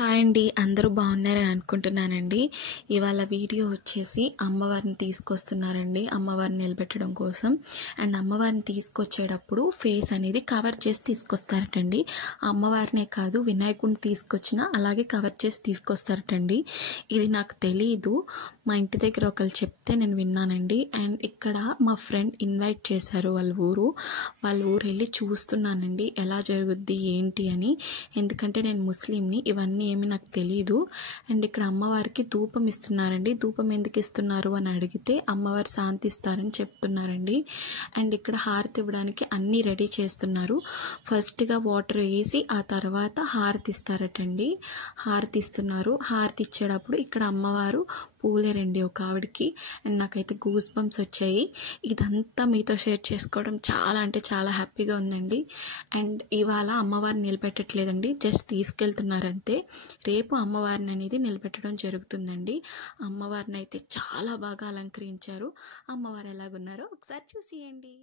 Hi అండి. అందరూ బాగున్నారని అనుకుంటున్నానండి. ఇవాళ వీడియో వచ్చేసి అమ్మవారిని తీసుకొస్తున్నారండి, అమ్మవారిని నిలబెట్టడం కోసం. అండ్ అమ్మవారిని తీసుకొచ్చేటప్పుడు ఫేస్ అనేది కవర్ చేసి తీసుకొస్తారటండి. అమ్మవారినే కాదు, వినాయకుడిని తీసుకొచ్చినా అలాగే కవర్ చేసి తీసుకొస్తారటండి. ఇది నాకు తెలీదు, మా ఇంటి దగ్గర ఒకరు చెప్తే నేను విన్నానండి. అండ్ ఇక్కడ మా ఫ్రెండ్ ఇన్వైట్ చేశారు వాళ్ళ ఊరు వెళ్ళి చూస్తున్నానండి ఎలా జరుగుద్ది ఏంటి అని. ఎందుకంటే నేను ముస్లింని, ఇవన్నీ ఏమి నాకు తెలీదు. అండ్ ఇక్కడ అమ్మవారికి ధూపం ఇస్తున్నారండి. ధూపం ఎందుకు ఇస్తున్నారు అని అడిగితే అమ్మవారు శాంతిస్తారని చెప్తున్నారండి. అండ్ ఇక్కడ హారతి ఇవ్వడానికి అన్నీ రెడీ చేస్తున్నారు. ఫస్ట్గా వాటర్ వేసి ఆ తర్వాత హారతి ఇస్తారటండి. హారతి ఇస్తున్నారు. హారతి ఇచ్చేటప్పుడు ఇక్కడ అమ్మవారు పూలేరండి ఒక ఆవిడకి. అండ్ నాకైతే గూస్ బంప్స్ వచ్చాయి. ఇదంతా మీతో షేర్ చేసుకోవడం చాలా అంటే చాలా హ్యాపీగా ఉందండి. అండ్ ఇవాళ అమ్మవారిని నిలబెట్టట్లేదండి, జస్ట్ తీసుకెళ్తున్నారు అంతే. రేపు అమ్మవారిని అనేది నిలబెట్టడం జరుగుతుందండి. అమ్మవారిని అయితే చాలా బాగా అలంకరించారు. అమ్మవారు ఎలాగున్నారో ఒకసారి చూసేయండి.